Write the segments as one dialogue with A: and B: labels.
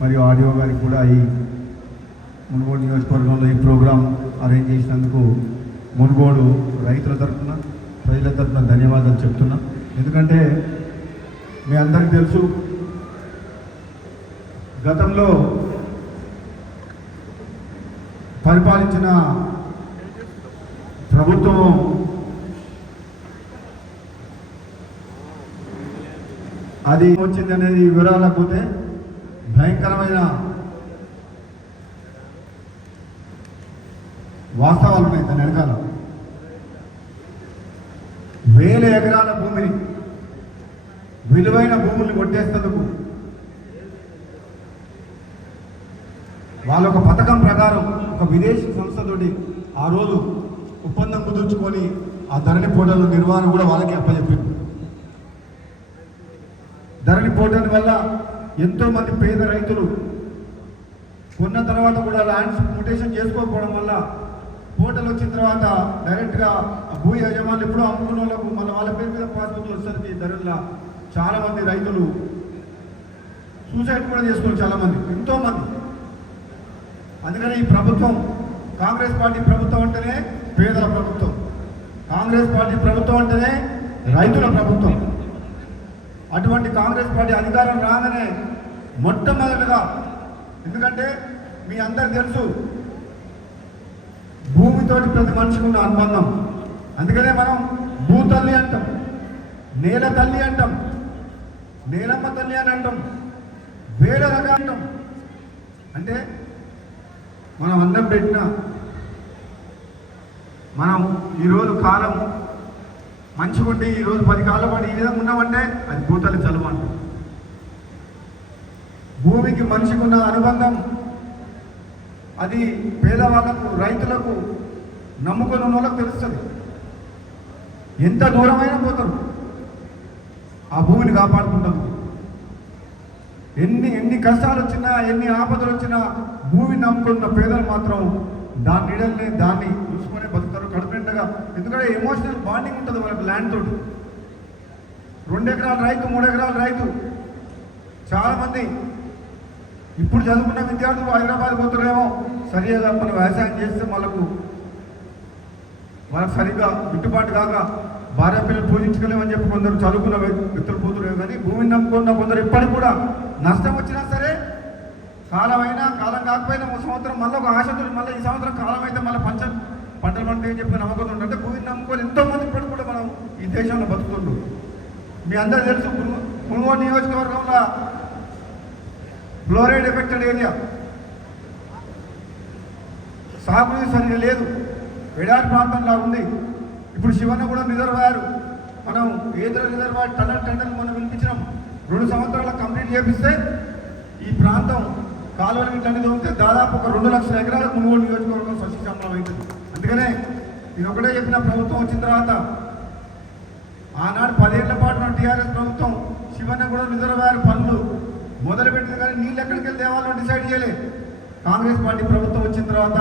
A: మరియు ఆడియో గారికి కూడా ఈ మునుగోడు నియోజకవర్గంలో ఈ ప్రోగ్రాం అరేంజ్ చేసినందుకు మునుగోడు రైతుల తరఫున ప్రజల తరఫున ధన్యవాదాలు చెప్తున్నా. ఎందుకంటే మీ అందరికీ తెలుసు గతంలో పరిపాలించిన ప్రభుత్వం అది వచ్చింది అనేది వివరాలకు పోతే భయంకరమైన వాస్తవాలు ఉన్నాయి దాని వెనకాల వేల ఎకరాల భూమిని విలువైన భూముల్ని కొట్టేస్తేందుకు వాళ్ళ ఒక పథకం ప్రకారం ఒక విదేశీ సంస్థతోటి ఆ రోజు ఒప్పందం కుదుర్చుకొని ఆ ధరణి పోటల నిర్వహణ కూడా వాళ్ళకి అప్పచెప్పింది. ధరణి పోటల వల్ల ఎంతో మంది పేద రైతులు. కొన్న తర్వాత కూడా ల్యాండ్స్ మ్యూటేషన్ చేసుకోకపోవడం వల్ల హోటల్ వచ్చిన తర్వాత డైరెక్ట్గా భూ యజమానులు ఎప్పుడో అమ్ముకున్న వాళ్ళకు మళ్ళీ వాళ్ళ పేరు మీద పాస్బుక్ వచ్చేసరికి ధరల చాలా మంది రైతులు సూసైడ్ కూడా చేసుకున్నారు చాలా మంది ఎంతో మంది అందుకని ఈ ప్రభుత్వం కాంగ్రెస్ పార్టీ ప్రభుత్వం అంటేనే పేదల ప్రభుత్వం. కాంగ్రెస్ పార్టీ ప్రభుత్వం అంటేనే రైతుల ప్రభుత్వం. అటువంటి కాంగ్రెస్ పార్టీ అధికారం రాగానే మొట్టమొదటిగా ఎందుకంటే మీ అందరికి తెలుసు భూమితోటి ప్రతి మనిషికి ఉన్న అనుబంధం. అందుకనే మనం భూ తల్లి అంటాం నేల తల్లి అంటాం నేలమ్మ తల్లి అని అంటాం వేడ రకాలు అంటాం. అంటే మనం అన్నం పెట్టిన మనం ఈరోజు కాలం మంచిగుండి ఈరోజు పది కాళ్ళ పాటు ఈ విధంగా ఉన్నామంటే అది భూతల్లి చలువ అంట. భూమికి మనిషికి ఉన్న అనుబంధం అది పేదవాళ్ళకు రైతులకు నమ్ముకున్న వాళ్ళకు తెలుస్తుంది. ఎంత దూరమైనా పోతారు. ఆ భూమిని కాపాడుకుంటాం. ఎన్ని ఎన్ని కష్టాలు వచ్చినా ఎన్ని ఆపదలు వచ్చినా భూమిని నమ్ముకున్న పేదలు మాత్రం దాని నీడల్ని దాన్ని చూసుకునే ఎందుకంటే ఎమోషనల్ బాండింగ్ ఉంటుంది వాళ్ళకి ల్యాండ్ తోటి. రెండు ఎకరాల రైతు మూడు ఎకరాల రైతు. చాలామంది ఇప్పుడు చదువుకున్న విద్యార్థులు హైదరాబాద్ పోతున్నారేమో సరిగా మనం వ్యవసాయం చేస్తే వాళ్ళకు వాళ్ళకి సరిగ్గా గిట్టుబాటు కాక భార్య పిల్లలు పూజించుకోలేమని చెప్పి కొందరు చదువుకున్న వ్యక్తులు పోతున్నారు కానీ భూమిని నమ్ముకున్న కొందరు ఇప్పటికి కూడా నష్టం వచ్చినా సరే కాలం అయినా కాలం కాకపోయినా ఒక సంవత్సరం మళ్ళీ ఒక ఆశతో మళ్ళీ ఈ సంవత్సరం కాలం అయితే మళ్ళీ పంచ పంటలు పండుతాయని చెప్పి నమ్మకం అంటే భూమిని నమ్ముకొని ఎంతోమంది ఇప్పుడు కూడా మనం ఈ దేశంలో బతుకుతుండ్రు. మీ అందరూ తెలుసు మునుగో- మునుగోడు నియోజకవర్గంలో ఫ్లోరైడ్ ఎఫెక్టెడ్ ఏరియా. సాగు సరిగా లేదు. ఎడారి ప్రాంతంలా ఉంది. ఇప్పుడు శివన్న కూడా రిజర్వాయర్. మనం ఏదో రిజర్వాయర్ టన్నల్ టెండర్ మనం వినిపించినాం. రెండు సంవత్సరాల కంప్లీట్ చేపిస్తే ఈ ప్రాంతం కాలువలు ఇట్లన్నీ దొరికితే దాదాపు ఒక రెండు లక్షల ఎకరాలు మునుగోడు నియోజకవర్గం సస్యశ్యామలం అవుతుంది. అందుకనే నేను ఒకటే చెప్పిన ప్రభుత్వం వచ్చిన తర్వాత ఆనాడు పదేళ్ళ పాటు టీఆర్ఎస్ ప్రభుత్వం శివన్న కూడా రిజర్వాయర్ పనులు మొదలుపెట్టింది కానీ నీళ్ళు ఎక్కడికి వెళ్ళి తేవాలో డిసైడ్ చేయలే. కాంగ్రెస్ పార్టీ ప్రభుత్వం వచ్చిన తర్వాత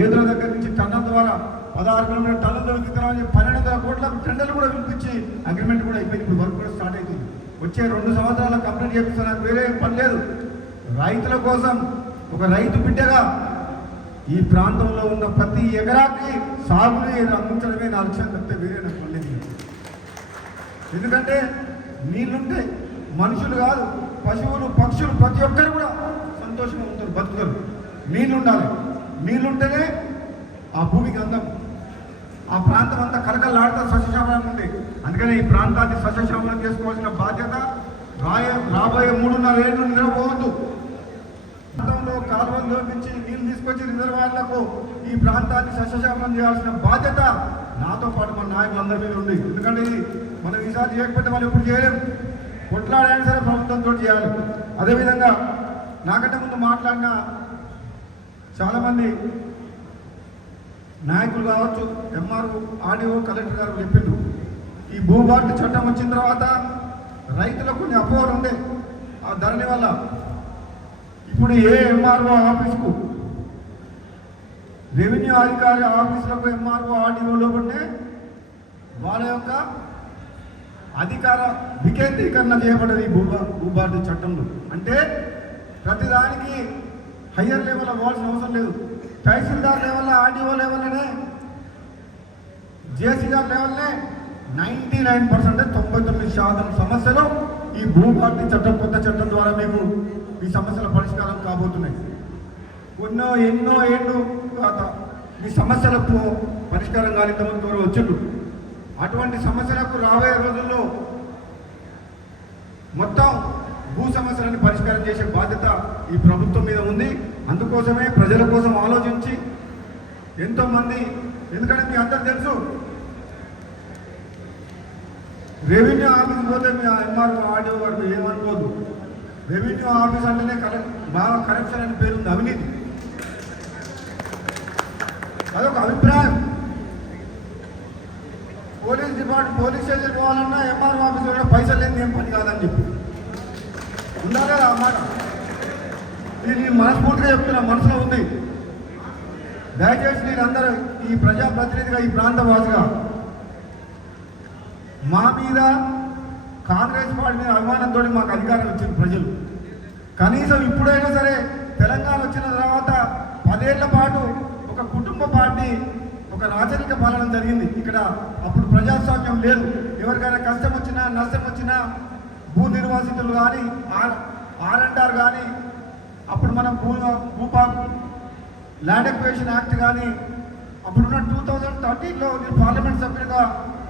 A: ఏదుల దగ్గర నుంచి టన్నుల ద్వారా పదహారు కిలోమీటర్ టన్నులు దొరుకుతున్నామని పన్నెండు వందల కోట్ల టెండర్లు కూడా పిలిపించి అగ్రిమెంట్ కూడా అయిపోయింది. ఇప్పుడు వర్క్ కూడా స్టార్ట్ అవుతుంది వచ్చే రెండు సంవత్సరాల కంప్లీట్ చేపిస్తాను నాకు వేరే పని లేదు. రైతుల కోసం ఒక రైతు బిడ్డగా ఈ ప్రాంతంలో ఉన్న ప్రతి ఎకరాకి సాగునీరు అందించడమే నా లక్ష్యం తప్పితే వేరే నాకు పని ఎందుకంటే నీళ్ళుంటే మనుషులు కాదు పశువులు పక్షులు ప్రతి ఒక్కరు కూడా సంతోషంగా ఉంటారు బతుకుతారు. నీళ్ళు ఉండాలి నీళ్ళుంటేనే ఆ భూమికి అందం. ఆ ప్రాంతం అంతా కలకల్లాడుతూ సస్యశ్యామలం ఉంది. అందుకనే ఈ ప్రాంతాన్ని సస్యశ్యామలం చేసుకోవాల్సిన బాధ్యత రాయ రాబోయే మూడున్నర ఏళ్ళు నిద్రపోవద్దు. కాలువల్లో నుంచి నీళ్ళు తీసుకొచ్చి రిజర్వాయర్లకు ఈ ప్రాంతాన్ని సస్యశామనం చేయాల్సిన బాధ్యత నాతో పాటు మన నాయకులందరి మీద ఉంది. ఎందుకంటే ఇది మనం ఈసారి చేయకపోతే వాళ్ళు ఎప్పుడు చేయలేం కొట్లాడైనా సరే ప్రభుత్వంతో చేయాలి. అదేవిధంగా నాకంటే ముందు మాట్లాడిన చాలామంది నాయకులు కావచ్చు ఎంఆర్ఓ ఆర్డీఓ కలెక్టర్ గారు చెప్పిండు ఈ భూభారతి చట్టం వచ్చిన తర్వాత రైతులకు కొన్ని అపోహలు ఉండే. ఆ ధరణి వల్ల ఇప్పుడు ఏ ఎంఆర్ఓ ఆఫీస్కు? రెవెన్యూ అధికారి ఆఫీసులకు ఎంఆర్ఓ ఆర్డీఓలో ఉంటే వాళ్ళ యొక్క అధికార వికేంద్రీకరణ చేయబడ్డది ఈ భూభా భూభారతి చట్టంలో. అంటే ప్రతిదానికి హయ్యర్ లెవెల్ అవ్వాల్సిన అవసరం లేదు. తహసీల్దార్ లెవెల్ ఆర్డీఓ లెవెల్లోనే జేసీఆర్ లెవెల్నే నైంటీ నైన్ పర్సెంట్ తొంభై తొమ్మిది శాతం సమస్యలు ఈ భూభారతి చట్టం కొత్త చట్టం ద్వారా మీకు ఈ సమస్యల పరిష్కారం కాబోతున్నాయి. ఎన్నో ఎన్నో ఏళ్ళు ఈ సమస్యలకు పరిష్కారం కాని ద్వారా వచ్చిండు అటువంటి సమస్యలకు రాబోయే రోజుల్లో మొత్తం భూ సమస్యలను పరిష్కారం చేసే బాధ్యత ఈ ప్రభుత్వం మీద ఉంది. అందుకోసమే ప్రజల కోసం ఆలోచించి ఎంతోమంది ఎందుకంటే మీ అందరు తెలుసు రెవెన్యూ ఆఫీస్ పోతే మీ ఎంఆర్ఓ ఆడియో గారు ఏమనుకోదు రెవెన్యూ ఆఫీస్ అంటేనే కరెక్ట్ బాగా కరప్షన్ అని పేరుంది అవినీతి. అదొక అభిప్రాయం. పోలీస్ డిపార్ట్మెంట్ పోలీస్ స్టేషన్ పోవాలన్నా ఎంఆర్ఓ ఆఫీస్ కూడా పైసలు లేని ఏం పని కాదని చెప్పి. ఉందా కదా అన్నమాట ఇది నేను మనస్ఫూర్తిగా చెప్తున్నా మనసులో ఉంది. దయచేసి మీరందరూ ఈ ప్రజాప్రతినిధిగా ఈ ప్రాంత వాసిగా మా మీద కాంగ్రెస్ పార్టీ మీద అభిమానంతో మాకు అధికారం ఇచ్చింది ప్రజలు. కనీసం ఇప్పుడైనా సరే తెలంగాణ వచ్చిన తర్వాత పదేళ్ళ పాటు ఒక కుటుంబ పార్టీ ఒక రాజరిక పాలన జరిగింది. ఇక్కడ అప్పుడు ప్రజాస్వామ్యం లేదు. ఎవరికైనా కష్టం వచ్చినా నష్టం వచ్చినా భూ నిర్వాసితులు కానీ ఆర్ ఆర్ఎండ్ఆర్ కానీ అప్పుడు మనం భూ భూపా ల్యాండ్ ఎక్వేషన్ యాక్ట్ కానీ అప్పుడున్న టూ థౌజండ్ థర్టీన్లో నేను పార్లమెంట్ సభ్యుడిగా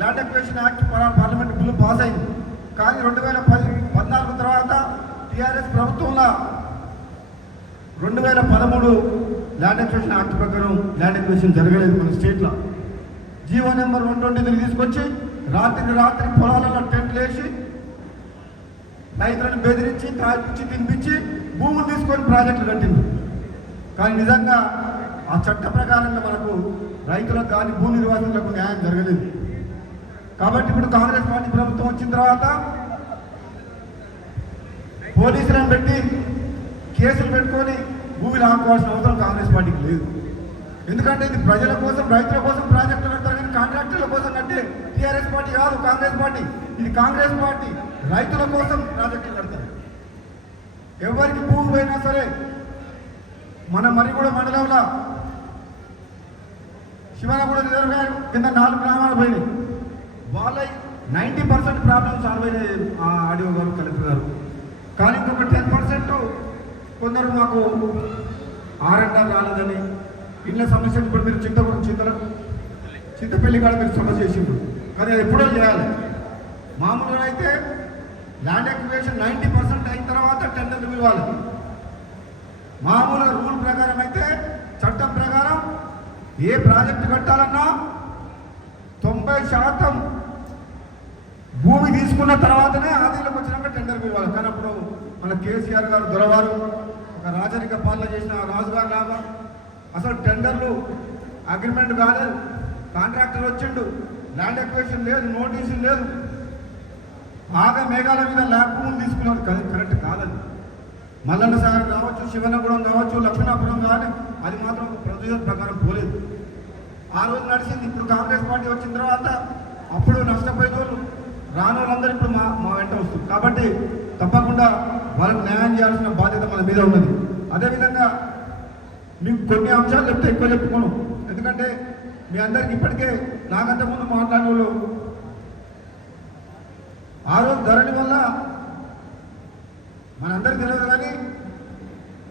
A: land acquisition act parliament bill pass అయింది. కానీ రెండు వేల పది పద్నాలుగు తర్వాత టీఆర్ఎస్ ప్రభుత్వంలో రెండు వేల పదమూడు ల్యాండ్ ఎక్వేషన్ యాక్ట్ ప్రకారం ల్యాండ్ ఎక్వేషన్ జరగలేదు మన స్టేట్లో GO number one twenty three తీసుకొచ్చి రాత్రి రాత్రి పొలాలలో టెంట్లు వేసి రైతులను బెదిరించి తాగించి తినిపించి భూములు తీసుకొని ప్రాజెక్టులు కట్టింది. కానీ నిజంగా ఆ చట్ట ప్రకారంగా మనకు రైతులకు కానీ భూ నిర్వాసితులకు న్యాయం జరగలేదు. కాబట్టి ఇప్పుడు కాంగ్రెస్ పార్టీ ప్రభుత్వం వచ్చిన తర్వాత పోలీసులను పెట్టి కేసులు పెట్టుకొని భూమి లాక్కోవాల్సిన అవసరం కాంగ్రెస్ పార్టీకి లేదు. ఎందుకంటే ఇది ప్రజల కోసం రైతుల కోసం ప్రాజెక్టులు కడతారు కానీ కాంట్రాక్టర్ల కోసం కంటే టీఆర్ఎస్ పార్టీ కాదు కాంగ్రెస్ పార్టీ. ఇది కాంగ్రెస్ పార్టీ రైతుల కోసం ప్రాజెక్టులు కడతారు. ఎవరికి భూమి పోయినా సరే మన మరిగూడ మండలంలో శివనగూడ రిజర్వాయర్ కింద నాలుగు గ్రామాలు పోయినాయి. వాళ్ళ నైంటీ పర్సెంట్ ప్రాబ్లమ్ సాల్వ్ అయినాయి ఆడియో గారు కలెక్టర్ గారు. కానీ ఇంకొక టెన్ పర్సెంట్ కొందరు మాకు ఆర్ఎన్ఆర్ రాలేదని ఇళ్ళ సమస్య ఇప్పుడు మీరు చింతపురం చింతల చింతపల్లి కాడ మీరు సమస్య చేసిండు కానీ అది ఎప్పుడో చేయాలి. మామూలుగా అయితే ల్యాండ్ ఎక్వివేషన్ నైంటీ పర్సెంట్ అయిన తర్వాత టెండర్లు ఇవ్వాలి? మామూలుగా రూల్ ప్రకారం అయితే చట్టం ప్రకారం ఏ ప్రాజెక్టు కట్టాలన్నా తొంభై శాతం భూమి తీసుకున్న తర్వాతనే ఆదిలోకి వచ్చినాక టెండర్ పిలవాలి కానీ అప్పుడు మన కేసీఆర్ గారు దొరవారు ఒక రాజరిక పాలన చేసిన ఆ రాజుగారు లాగా. అసలు టెండర్లు అగ్రిమెంట్ కాలేదు కాంట్రాక్టర్ వచ్చిండు. ల్యాండ్ ఎక్వేషన్ లేదు నోటీసులు లేదు. బాగా మేఘాల మీద ల్యాబ్ భూములు తీసుకున్నారు. కదా కరెక్ట్ కాదండి మల్లన్న సాగర్ కావచ్చు శివనగూడెం కావచ్చు లక్ష్మణాపురం కానీ అది మాత్రం ప్రొసీజర్ ప్రకారం పోలేదు. ఆ రోజు నడిచింది. ఇప్పుడు కాంగ్రెస్ పార్టీ వచ్చిన తర్వాత అప్పుడు నష్టపోయిన వాళ్ళు రాని వాళ్ళందరూ ఇప్పుడు మా మా వెంట వస్తుంది కాబట్టి తప్పకుండా వాళ్ళకి న్యాయం చేయాల్సిన బాధ్యత మన మీద ఉన్నది. అదేవిధంగా మీకు కొన్ని అంశాలు చెప్తే ఎక్కువ చెప్పుకోను. ఎందుకంటే మీ అందరికి ఇప్పటికే నాకంటే ముందు మాట్లాడిన వాళ్ళు ఆ రోజు ధరణి వల్ల మనందరికీ తెలియదు కానీ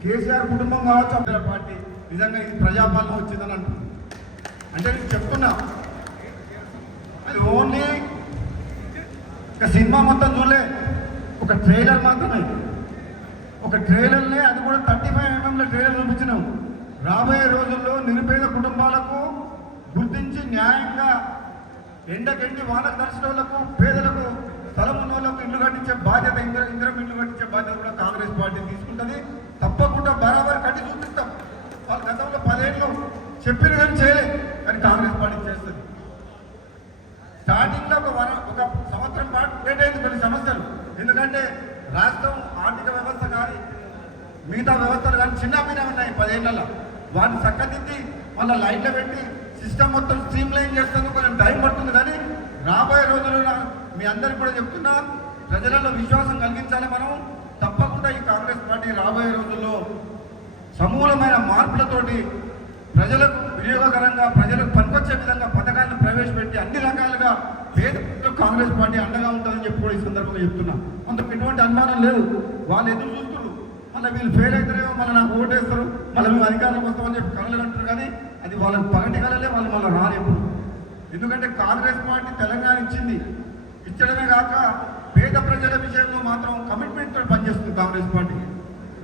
A: కేసీఆర్ కుటుంబం కావచ్చు పార్టీ. నిజంగా ఇది ప్రజాపాలన వచ్చిందని అంటుంది అంటే నేను చెప్తున్నా. అది ఓన్లీ ఒక సినిమా మొత్తం చూడలే. ఒక ట్రైలర్ మాత్రమే. ఒక ట్రైలర్లే అది కూడా థర్టీ ఫైవ్ ఎంఎంలో ట్రైలర్ చూపించినాం. రాబోయే రోజుల్లో నిరుపేద కుటుంబాలకు గుర్తించి న్యాయంగా ఎండకెండి వాన దర్శన వాళ్ళకు పేదలకు స్థలం ఉన్న వాళ్ళకు ఇల్లు కట్టించే బాధ్యత ఇంద్ర ఇంద్రం ఇల్లు కట్టించే బాధ్యత కూడా కాంగ్రెస్ పార్టీ తీసుకుంటుంది. తప్పకుండా బరాబర్ కట్టి చూపిస్తాం. వాళ్ళు గతంలో పదేళ్ళు చెప్పిన కానీ చేయలేదు కానీ కాంగ్రెస్ పార్టీ చేస్తుంది. స్టార్టింగ్లో ఒక వన ఒక సంవత్సరం పాటు లేట్ అయింది కొన్ని సమస్యలు. ఎందుకంటే రాష్ట్రం ఆర్థిక వ్యవస్థ కానీ మిగతా వ్యవస్థలు కానీ చిన్న మీద ఉన్నాయి పదేళ్ళలో. వాటిని చక్కదిద్ది మళ్ళీ లైన్లో పెట్టి సిస్టమ్ మొత్తం స్ట్రీమ్ లైన్ చేస్తుంది కొంచెం టైం పడుతుంది. కానీ రాబోయే రోజుల్లో మీ అందరికి కూడా చెప్తున్నా ప్రజలలో విశ్వాసం కలిగించాలి మనం. తప్పకుండా తప్పకుండా ఈ కాంగ్రెస్ పార్టీ రాబోయే రోజుల్లో సమూలమైన మార్పులతోటి ప్రజలకు ఉపయోగకరంగా ప్రజలకు పనికొచ్చే విధంగా పథకాలను ప్రవేశపెట్టి అన్ని రకాలుగా పేద కాంగ్రెస్ పార్టీ అండగా ఉంటుందని చెప్పి కూడా ఈ సందర్భంగా చెప్తున్నా. అందుకు ఎటువంటి అనుమానం లేదు. వాళ్ళు ఎదురు చూస్తున్నారు. మళ్ళీ వీళ్ళు ఫెయిల్ అవుతారేమో మళ్ళీ నాకు ఓటేస్తారు. మళ్ళీ మేము అధికారంలోకి వస్తామని చెప్పి కలలు అంటారు కానీ అది వాళ్ళని పగటి కలలే వాళ్ళు మళ్ళీ రాలేము ఎందుకంటే కాంగ్రెస్ పార్టీ తెలంగాణ ఇచ్చింది. ఇచ్చడమే కాక పేద ప్రజల విషయంలో మాత్రం కమిట్మెంట్తో పనిచేస్తుంది కాంగ్రెస్ పార్టీ.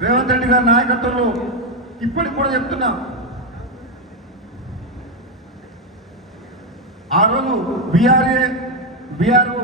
A: రేవంత్ రెడ్డి గారి నాయకత్వంలో ఇప్పటికి కూడా చెప్తున్నా. ఆ రోజు బీఆర్ఏ బీఆర్ఓ